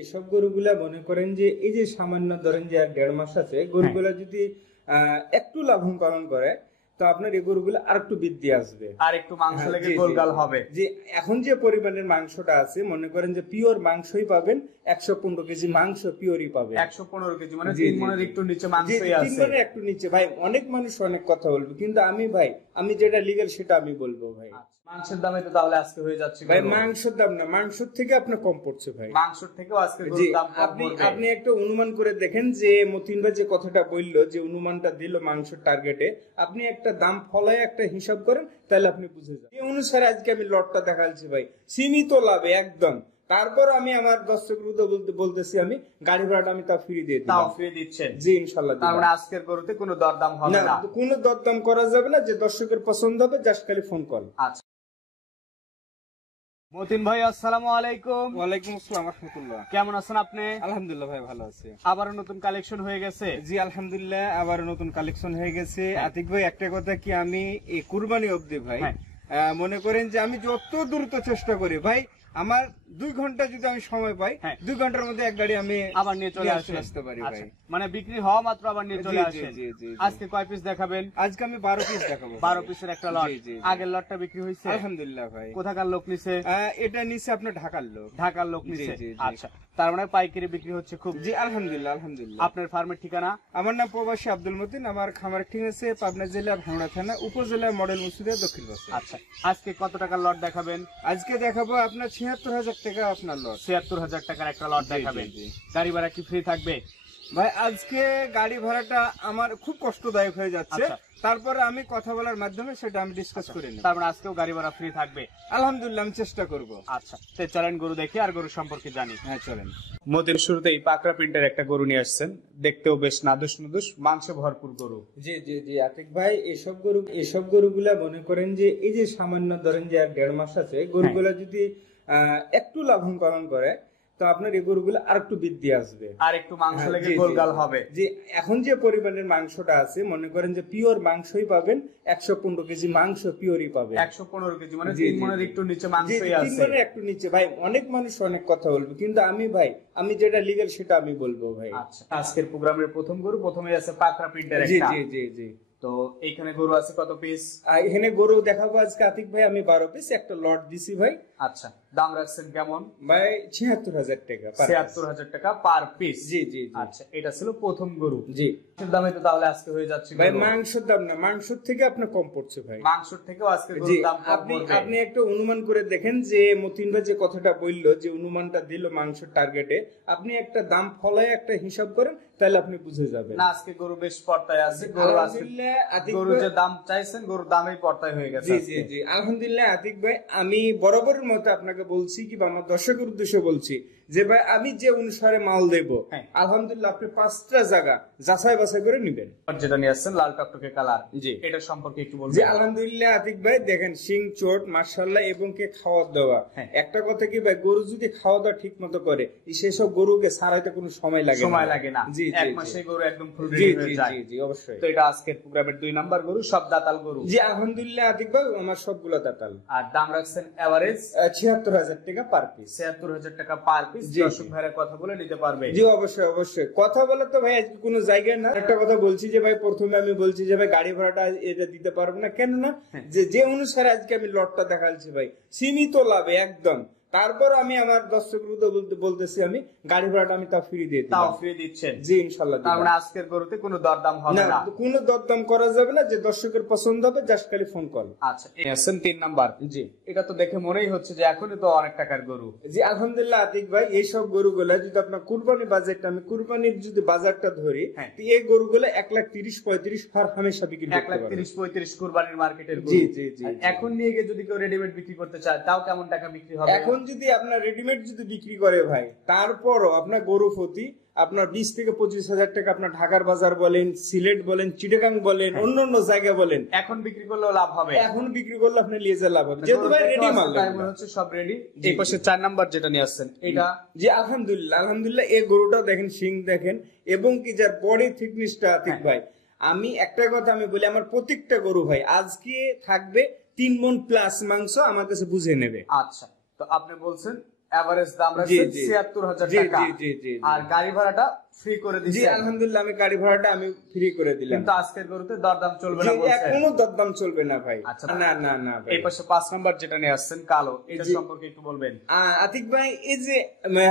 এসব গরুগুলা মনে করেন যে এই যে সামান্য ধরেন যে আর 1.5 মাস আছে গরুগুলা যদি একটু লাভন পালন করে তো আপনার এই গরুগুলো আর একটু বৃদ্ধি আসবে, আর একটু মাংস লেগে গোলগাল হবে। যে এখন যে পরিমাণের মাংসটা আছে মনে করেন যে পিওর মাংসই পাবেন, 115 কেজি মাংস পিওরই পাবেন। 115 কেজি মানে 3 মনের একটু নিচে মাংসই আছে। 3 মনের একটু নিচে ভাই। অনেক মানুষ অনেক কথা বলবে, কিন্তু আমি যেটা লিগ্যাল সেটা আমি বলবো ভাই। মাংসের দামে তো তাহলে আজকে হয়ে যাচ্ছে ভাই। মাংসের দাম না, মাংসের থেকে আপনার কম পড়ছে ভাই। মাংসের থেকেও আজকে গরুর দাম কম পড়বে। আপনি একটা অনুমান করে দেখেন যে মতিন ভাই যে কথাটা বললো, যে অনুমানটা দিল মাংসের টার্গেটে, আপনি একটা দাম ফলায় একটা হিসাব করেন, তাহলে আপনি বুঝে যাবেন। এই অনুসারে আজকে আমি লটটা দেখাচ্ছি ভাই, সীমিত লাভে একদম। তারপর আমি আমার দর্শকদের বলতেছি আমি গাড়ি ভাড়াটা আমি তা ফ্রি দিয়ে দিই। তাও ফ্রি দিচ্ছেন? জি ইনশাআল্লাহ। তার মানে আজকের গরুতে কোনো দরদাম হবে না? কোনো দরদাম করা যাবে না, যে দর্শকের পছন্দ হবে জাস্ট খালি ফোন কল। আচ্ছা মতিন ভাই, আসসালামু আলাইকুম। ওয়ালাইকুম আসসালাম রাহমাতুল্লাহ। কেমন আছেন আপনি? আলহামদুলিল্লাহ ভাই, ভালো আছি। আবার নতুন কালেকশন হয়ে গেছে? জি আলহামদুলিল্লাহ, আবার নতুন কালেকশন হয়ে গেছে। আতিক ভাই একটা কথা কি, আমি এই কুরবানি অবধি ভাই মনে করেন যে আমি যত দ্রুত চেষ্টা করি ভাই, আমার 2 ঘন্টা যদি আমি সময় পাই, 2 ঘন্টার মধ্যে এক গাড়ি আমি আবার নিয়ে চলে আসতে পারি ভাই। মানে বিক্রি হওয়া মাত্র আবার নিয়ে চলে আসেন। আজকে কয় পিস দেখাবেন? আজকে আমি 12 পিস দেখাবো। 12 পিসের একটা লট। আগের লটটা বিক্রি হয়েছে? আলহামদুলিল্লাহ ভাই। কোথাকার লোক নিছে? এটা নিছে আপনার ঢাকার লোক। ঢাকার লোক নিছে। আচ্ছা, তার মানে পাইকারি বিক্রি হচ্ছে খুব? জি আলহামদুলিল্লাহ আলহামদুলিল্লাহ। আপনার ফার্মের ঠিকানা? আমার নাম প্রবাসী আব্দুল মতিন। আমার খামার ঠিক আছে পাবনা জেলা ভাঙড়া থানা, উপজেলা মডেল মসজিদের দক্ষিণ পাশে। আচ্ছা, আজকে কত টাকার লট দেখাবেন? আজকে দেখাবো আপনার ৭৬,০০০ টাকা আপনার লট। ৭৬,০০০ টাকার একটা লট দেখাবেন। গাড়ি ভাড়া কি ফ্রি থাকবে? ভাই আজকে গাড়ি ভাড়াটা আমার খুব কষ্টদায়ক হয়ে যাচ্ছে, তারপরে আমি কথা বলার মাধ্যমে সেটা আমি ডিসকাস করে নিই। তার মানে আজকেও গাড়ি ভাড়া ফ্রি থাকবে? আলহামদুলিল্লাহ, আমি চেষ্টা করব। আচ্ছা, তো চলেন গরু দেখি আর গরু সম্পর্কে জানি। হ্যাঁ চলেন। মতিন শুরুতেই পাকড়া প্রিন্টের একটা গরু নিয়ে আসছেন, দেখতেও বেশ নাদুস নুদুস, মাংসে ভরপুর গরু। জি জি জি আতিক ভাই, এসব গরুগুলা মনে করেন যে এই যে সামান্য ধরেন যে আর 1.5 মাস আছে গরুগুলা যদি একটু লাভন পালন করে তো আপনার এই গরুগুলো আর একটু বৃদ্ধি আসবে, আর একটু মাংস লেগে গোলগাল হবে। যে এখন যে পরিমাণের মাংসটা আছে মনে করেন যে পিওর মাংসই পাবেন, 115 কেজি মাংস পিওরই পাবেন। 115 কেজি মানে 3 মনের একটু নিচে মাংসই আছে। 3 মনের একটু নিচে ভাই। অনেক মানুষ অনেক কথা বলবে, কিন্তু আমি যেটা লিগ্যাল সেটা আমি বলবো ভাই। আচ্ছা, আজকের প্রোগ্রামের প্রথম গরু প্রথমেই আছে পাকড়া প্রিন্টের একটা। জি জি জি। তো এইখানে গরু আছে কত পিস? এখানে গরু দেখাবো আজকে আতিক ভাই আমি 12 পিস একটা লট দিছি ভাই। আচ্ছা, দাম রাখছেন কেমন ভাই? ৭৬,০০০ টাকা। ৭৬,০০০ টাকা পার পিস? জি জি। আচ্ছা, এটা ছিল প্রথম গরু। জি, দামে তো তাহলে আজকে হয়ে যাচ্ছে ভাই। মাংসের দাম না, মাংসের থেকে আপনার কম পড়ছে ভাই। মাংসের থেকেও আজকে গরুর দাম কম পড়বে। আপনি একটা অনুমান করে দেখেন যে মতিন ভাই যে কথাটা বললো, যে অনুমানটা দিল মাংসের টার্গেটে, আপনি একটা দাম ফলায় একটা হিসাব করেন, তাহলে আপনি বুঝে যাবেন। না, আজকে গরু বেশ পর্তায় আছে। গরু যে দাম চাইছেন গরুর দামই পর্তায় হয়ে গেছে। জি জি জি আলহামদুলিল্লাহ আতিক ভাই, আমি বরাবরের মতো আপনাকে বলছি কি বা আমার দর্শকের উদ্দেশ্যে বলছি যে ভাই আমি যে অনুসারে মাল দেব আলহামদুলিল্লাহ আপনি 5টা জায়গা যাচাই বাছাই করে নেবেন। যেটা নিয়ে আসছেন লাল টকটকে কালার, জি, এটা সম্পর্কে একটু বলবেন? জি আলহামদুলিল্লাহ আতিক ভাই, দেখেন শিং চোট মাশাআল্লাহ এবং কে খাওয়া দাওয়া। একটা কথা কি ভাই, গরু যদি খাওয়া দাওয়া ঠিক মতো করে সেসব গরুকে ছাড়াইতে কোনো সময় লাগে না। জি এক মাসে গরু একদম ফুল রেডি হয়ে যায়। জি জি অবশ্যই। তো এটা আজকের প্রোগ্রামের 2 নাম্বার গরু, সব দাতাল গরু? জি আলহামদুলিল্লাহ আতিক ভাই, আমার সবগুলো দাতাল। আর দাম রাখছেন এভারেজ ৭৬,০০০ টাকা পার পিস। ৭৬,০০০ টাকা পার পিস। দর্শক ভাইরা কথা বলে নিতে পারবে? জি অবশ্যই অবশ্যই। কথা বলে তো ভাই আজকে কোনো জায়গায় না। একটা কথা বলছি যে ভাই, প্রথমে আমি বলছি যে ভাই গাড়ি ভাড়াটা এটা দিতে পারবো না। কেন না, যে অনুসারে আজকে আমি লটটা দেখাচ্ছি ভাই, সীমিত লাভে একদম। তারপর আমি আমার দর্শকদের বলতেছি আমি গাড়ি ভাড়াটা আমি তা ফ্রি দিয়ে দিই। তাও ফ্রি দিচ্ছেন? জি ইনশাআল্লাহ। তার মানে আজকের গরুতে কোনো দরদাম হবে না? কোনো দরদাম করা যাবে না, যে দর্শকের পছন্দ হবে জাস্ট খালি ফোন কল। আচ্ছা, এসেন 3 নাম্বার। জি, এটা তো দেখে মনেই হচ্ছে যে এখনই তো অনেক টাকার গরু। জি আলহামদুলিল্লাহ আতিক ভাই, এইসব গরুগুলা যদি আপনার কুরবানি বাজেটটা, আমি কুরবানির যদি বাজারটা ধরি, এই গরুগুলা 1,30,000-1,35,000 ফার হামেশা বিক্রি করতে পারবে। 1,30,000-1,35,000 কুরবানির মার্কেটের গরু। জি জি জি। এখন নিয়ে গিয়ে যদি কেউ রেডিমেড বিক্রি করতে চায় তাও কেমন টাকা বিক্রি হবে? এখন যদি আপনার রেডিমেড যদি বিক্রি করে ভাই, তারপরও আপনার গরু প্রতি আপনার 20 থেকে 25,000 টাকা আপনার ঢাকার বাজার বলেন, সিলেট বলেন, চিটাগাং বলেন, অন্য জায়গা বলেন, এখন বিক্রি করলেও লাভ হবে। এখন বিক্রি করলে আপনি নিয়ে যা লাভ হবে, যেহেতু ভাই রেডি মাল মনে হচ্ছে সব রেডি। এই পাশে 4 নাম্বার যেটা নিয়ে আসছেন এটা? জি আলহামদুলিল্লাহ আলহামদুলিল্লাহ, এই গরুটা দেখেন, শিং দেখেন এবং কি যার বডি থিকনেসটা আতিক ভাই, আমি একটা কথা আমি বলি, আমার প্রত্যেকটা গরু ভাই আজকে থাকবে 3 মণ প্লাস মাংস আমার কাছে বুঝে নেবে। আচ্ছা, তো আপনি বলছেন এভারেজ দাম জি, রাখছেন জি। ৭৬,০০০ জি, টাকা। জি, জি, জি, জি। আর গাড়ি ভাড়াটা ফ্রি করে জি দিচ্ছেন, আলহামদুলিল্লাহ আমি গাড়ি ভাড়াটা আমি ফ্রি করে দিলাম। কিন্তু আজকের গরুতে দরদাম চলবে জি না বলছেন। কোনো দরদাম চলবে না ভাই। আচ্ছা। না না না ভাই। এই পাশে ৫ নাম্বার যেটা নিয়ে আসছেন কালো, এটা জি। সম্পর্কে একটু বলবেন। আতিক ভাই এই যে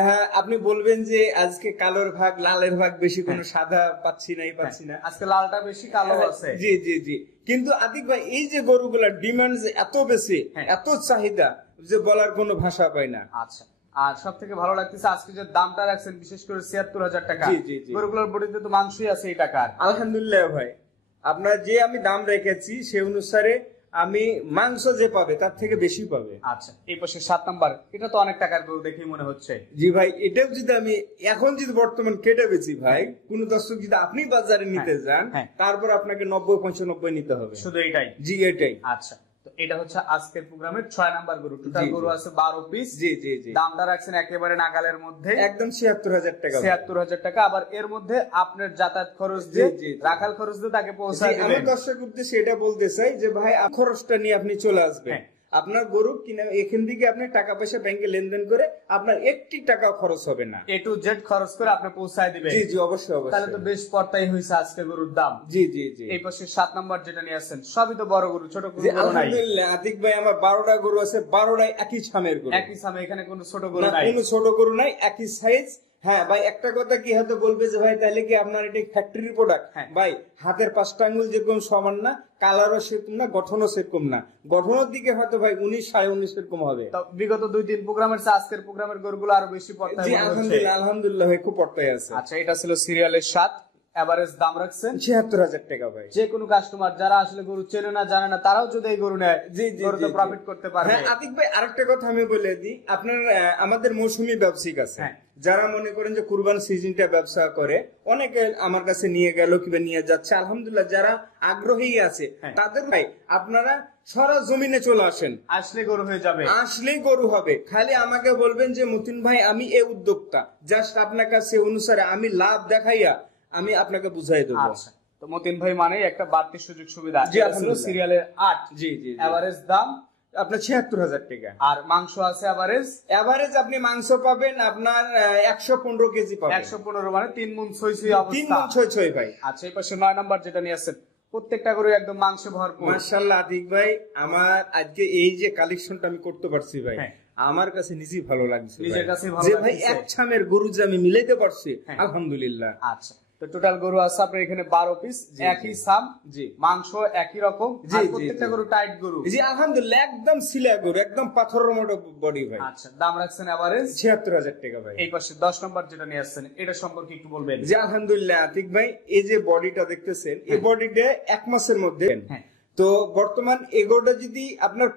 হ্যাঁ, আপনি বলবেন যে আজকে কালোর ভাগ লালের ভাগ বেশি, কোনো সাদা পাচ্ছি না এই পাচ্ছি না। আজকে লালটা বেশি, কালো আছে। জি জি জি। কিন্তু আতিক ভাই এই যে গরুগুলার ডিমান্ড যে এত বেশি, হ্যাঁ। এত চাহিদা যে বলার কোনো ভাষা পাই না। আচ্ছা। আর সব থেকে ভালো লাগতেছে আজকে যে দামটা রাখছেন, বিশেষ করে ৭৬,০০০ টাকা। জি, জি, জি। গরুগুলোর বডিতে তো মাংসই আছে এই টাকার। আলহামদুলিল্লাহ ভাই, আপনার যে আমি দাম রেখেছি সে অনুসারে আমি মাংস যে পাবে তার থেকে বেশি পাবে। আচ্ছা। এই পাশে ৭ নাম্বার, এটা তো অনেক টাকার গরু দেখেই মনে হচ্ছে। জি ভাই, এটাও যদি আমি এখন যদি বর্তমান কেটে বেছি ভাই, কোন দর্শক যদি আপনি বাজারে নিতে যান, হ্যাঁ। তারপর আপনাকে ৯০-৯৫ নিতে হবে। শুধু এটাই? জি এটাই। আচ্ছা। তো এটা হচ্ছে আজকের প্রোগ্রামের ৬ নাম্বার গরু। টোটাল জি, জি। গরু আছে ১২ পিস। জি জি জি। দামটা রাখছেন একেবারে নাগালের মধ্যে, একদম ৭৬,০০০ টাকা ভাই। ৭৬,০০০ টাকা। আবার এর মধ্যে আপনার যাতায়াত খরচ জি, দিয়ে, জি, জি। রাখাল খরচ দিয়ে তাকে জি, পৌঁছায় আমি দিবেন। দর্শক উদ্দেশ্যে এটা বলতে চাই যে ভাই খরচটা নিয়ে আপনি চলে আসবেন। হ্যাঁ। আপনার গরু কিনে এখান থেকে আপনি টাকা পয়সা ব্যাংকে লেনদেন করে আপনার একটি টাকা খরচ হবে না। A to Z খরচ করে আপনি পৌঁছায় দিবেন। জি জি অবশ্যই তাহলে তো অবশ্যই। বেশ পর্তাই হয়েছে আজকে গরুর দাম। জি জি জি। এই পাশে ৭ নাম্বার যেটা নিয়ে আসছেন, সবই তো বড় গরু, ছোট গরু জি নাই। আলহামদুলিল্লাহ আতিক ভাই, আমার ১২টা গরু আছে, ১২টাই একই ছামের গরু। একই সামে, এখানে কোনো ছোট গরু না নাই। কোনো ছোট গরু নাই, একই সাইজ। হ্যাঁ ভাই, একটা কথা কি হয়তো বলবে যে ভাই তাহলে কি আপনার এটা ফ্যাক্টরি প্রোডাক্ট? হ্যাঁ। ভাই হাতের ৫টা আঙ্গুল যেরকম সমান না, কালারও সেরকম না, গঠনও সেরকম না। গঠনের দিকে হয়তো ভাই ১৯ ১৯.৫ এরকম হবে। তো বিগত ২-৩ প্রোগ্রামের চেয়ে আজকের প্রোগ্রামের গরুগুলো আরো বেশি পর্তায় জি মনে হচ্ছে। আলহামদুলিল্লাহ আলহামদুলিল্লাহ ভাই, খুব পর্তায় আছে। আচ্ছা। এটা ছিল সিরিয়ালের ৭। এভারেজ দাম রাখছেন ৭৬,০০০ টাকা ভাই। যে কোনো কাস্টমার যারা আসলে গরু চেনে না, জানে না, তারাও যদি এই গরু নেয়, জি জি গরুতে জি, জি। প্রফিট করতে পারবে। হ্যাঁ আতিক ভাই, আরেকটা কথা আমি বলে দিই, আপনার আমাদের মৌসুমী ব্যবসায়িক আছে, হ্যাঁ। যারা মনে করেন যে কুরবান সিজনটা ব্যবসা করে, অনেকে আমার কাছে নিয়ে গেল কিংবা নিয়ে যাচ্ছে। আলহামদুলিল্লাহ যারা আগ্রহী আছে হ্যাঁ। তাদের ভাই আপনারা সরজমিনে চলে আসেন, আসলে গরু হয়ে যাবে। আসলেই গরু হবে। খালি আমাকে বলবেন যে মতিন ভাই আমি এই উদ্যোক্তা, জাস্ট আপনার কাছে অনুসারে আমি লাভ দেখাইয়া আমি আপনাকে বুঝাই দেবো। আচ্ছা। তো মতিন ভাই মানে একটা বাড়তি সুযোগ সুবিধা। জি, এটা ছিল আলহামদুলিল্লাহ। সিরিয়ালের ৮। জি জি জি। এভারেজ দাম আপনার ৭৬,০০০ টাকা। আর মাংস আছে এভারেজ এভারেজ আপনি মাংস পাবেন আপনার ১১৫ কেজি পাবেন। ১১৫, মানে ৩ মণ ছই ছই ৩ অবস্থা। মণ ছয় ছয় ভাই। আচ্ছা। এই পাশে ৯ নাম্বার যেটা নিয়ে আসছেন, প্রত্যেকটা গরু একদম মাংসে ভরপুর। মাশাআল্লাহ আতিক ভাই, আমার আজকে এই যে কালেকশনটা আমি করতে পারছি ভাই, হ্যাঁ। আমার কাছে নিজেই ভালো লাগছে ভাই। নিজের কাছেই ভালো যে ভাই লাগতেছে। এক ছামের গরু যে আমি মিলাইতে পারছি, হ্যাঁ। আলহামদুলিল্লাহ। আচ্ছা। তো টোটাল গরু আছে আপনার এখানে ১২ পিস, জি, একই সাম, জি। মাংস একই রকম, জি, আর জি, প্রত্যেকটা জি। গরু টাইট গরু। জি আলহামদুলিল্লাহ, একদম সিলা গরু, একদম পাথরের মতো বডি ভাই। আচ্ছা। দাম রাখছেন এভারেজ ৭৬,০০০ টাকা ভাই। এই পাশে ১০ নম্বর যেটা নিয়ে আসছেন, এটা সম্পর্কে একটু বলবেন। জি আলহামদুলিল্লাহ আতিক ভাই, এই যে বডিটা দেখতেছেন, এই বডিটা ১ মাসের মধ্যে। হ্যাঁ। তো বর্তমান এগোটা যদি আপনার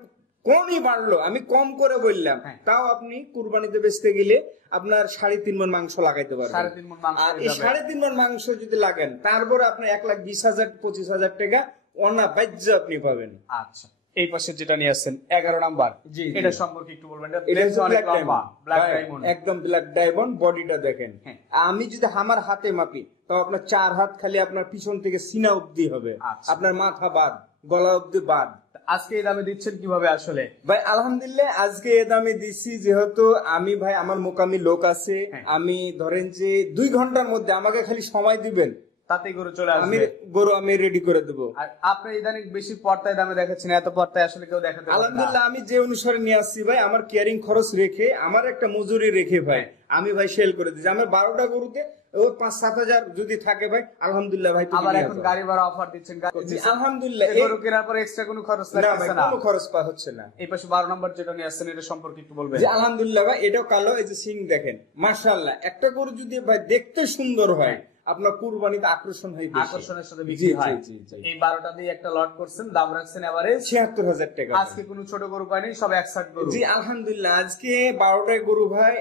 কমই বাড়লো, আমি কম করে বললাম, হ্যাঁ। তাও আপনি কুরবানিতে বেচতে গেলে আপনার ৩.৫ মণ মাংস লাগাইতে পারবেন। ৩.৫ মণ মাংস আর হয়ে এই যাবে। ৩.৫ মণ মাংস যদি লাগেন, তারপরে আপনার ১,২০,০০০ ২৫,০০০ টাকা অনাবাহ্য আপনি পাবেন। আচ্ছা। এই পাশে যেটা নিয়ে আসছেন ১১ নাম্বার, জি, জি। এটা সম্পর্কে একটু বলবেন। এটা এটা লেন্স হচ্ছে অনেক black লম্বা, diamond। ব্ল্যাক ভাই, ডায়মন্ড। একদম ব্ল্যাক ডায়মন্ড। বডিটা দেখেন, হ্যাঁ। আমি যদি আমার হাতে মাপি তাও আপনার ৪ হাত, খালি আপনার পিছন থেকে সিনা অব্দি হবে, আচ্ছা। আপনার মাথা বাদ, গলা অব্দি বাদ। আজকে এই দামে দিচ্ছেন কিভাবে আসলে? ভাই আলহামদুলিল্লাহ আজকে এ দামে দিচ্ছি, যেহেতু আমি ভাই আমার মোকামি লোক আছে, হ্যাঁ। আমি ধরেন যে ২ ঘন্টার মধ্যে আমাকে খালি সময় দিবেন, তাতেই গরু চলে আমি আসবে। গরু আমি রেডি করে দেবো। আর আপনি ইদানিং বেশি পর্তায় দামে দেখাচ্ছেন, এত পর্তায় আসলে কেউ দেখাতে পারে না। আলহামদুলিল্লাহ আমি যে অনুসারে নিয়ে আসছি ভাই, আমার কেয়ারিং খরচ রেখে, আমার একটা মজুরি রেখে ভাই, আমি ভাই সেল করে দিচ্ছি। আমার ১২টা গরুতে ওই ৫-৭ হাজার যদি থাকে ভাই, আলহামদুলিল্লাহ ভাই। তুমি আবার নিয়ে এখন যাও। গাড়ি ভাড়া অফার দিচ্ছেন, জি, আলহামদুলিল্লাহ। এই গরু কেনার পর এক্সট্রা কোনো খরচ না ভাই, লাগছে না। কোনো খরচ পা হচ্ছে না। এই পাশে ১২ নম্বর যেটা নিয়ে আসছেন, এটা সম্পর্কে একটু বলবেন। জি আলহামদুলিল্লাহ ভাই, এটাও কালো, এই যে সিং দেখেন, মাশাআল্লাহ। একটা গরু যদি ভাই দেখতে সুন্দর হয়, আপনার কুরবানিতে আকর্ষণ হয় বেশি। আকর্ষণের সাথে জি, বিক্রি জি, হয়। জি, জি। এই ১২টা দিয়ে একটা লট করছেন, দাম রাখছেন এভারেজ ৭৬,০০০ টাকা। আজকে কোনো ছোট গরু পাইনি, সব ১৬০ গরু। জি আলহামদুলিল্লাহ, আজকে ১২টায় গরু ভাই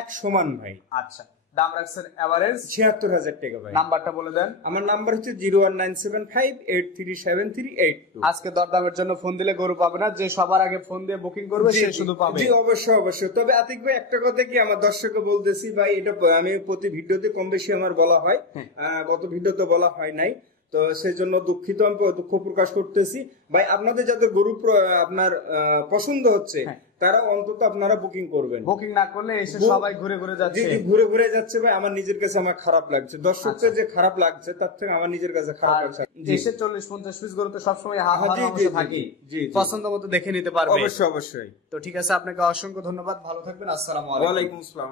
এক সমান ভাই। আচ্ছা। দাম রাখছেন এভারেজ ৭৬,০০০ টাকা ভাই। নাম্বারটা বলে দেন। আমার নাম্বার হচ্ছে 01975837382। আজকে দরদামের জন্য ফোন দিলে গরু পাবে না, যে সবার আগে ফোন দিয়ে বুকিং করবে জি, সে জি, শুধু পাবে। জি অবশ্যই অবশ্যই। তবে আতিক ভাই একটা কথা কি আমার দর্শককে বলতেছি ভাই, এটা আমি প্রতি ভিডিওতে কম বেশি আমার বলা হয়, গত ভিডিওতে বলা হয় নাই, তো সেই জন্য দুঃখিত, আমি দুঃখ প্রকাশ করতেছি ভাই। আপনাদের যাদের গরু আপনার পছন্দ হচ্ছে, তারা অন্তত আপনারা বুকিং করবেন। বুকিং না করলে এসে সবাই ঘুরে ঘুরে জি যাচ্ছে। জি, ঘুরে ঘুরে যাচ্ছে ভাই, আমার নিজের কাছে আমার খারাপ লাগছে, দর্শকদের যে খারাপ লাগছে তার থেকে আমার নিজের কাছে খারাপ আর লাগছে। এসে 40-50 পিস গরু তো সবসময় জি, জি, জি, থাকি, জি, জি। পছন্দ মতো দেখে নিতে পারবে। অবশ্যই অবশ্যই। তো ঠিক আছে, আপনাকে অসংখ্য ধন্যবাদ, ভালো থাকবেন, আসসালামু আলাইকুম। ওয়ালাইকুম আসসালাম।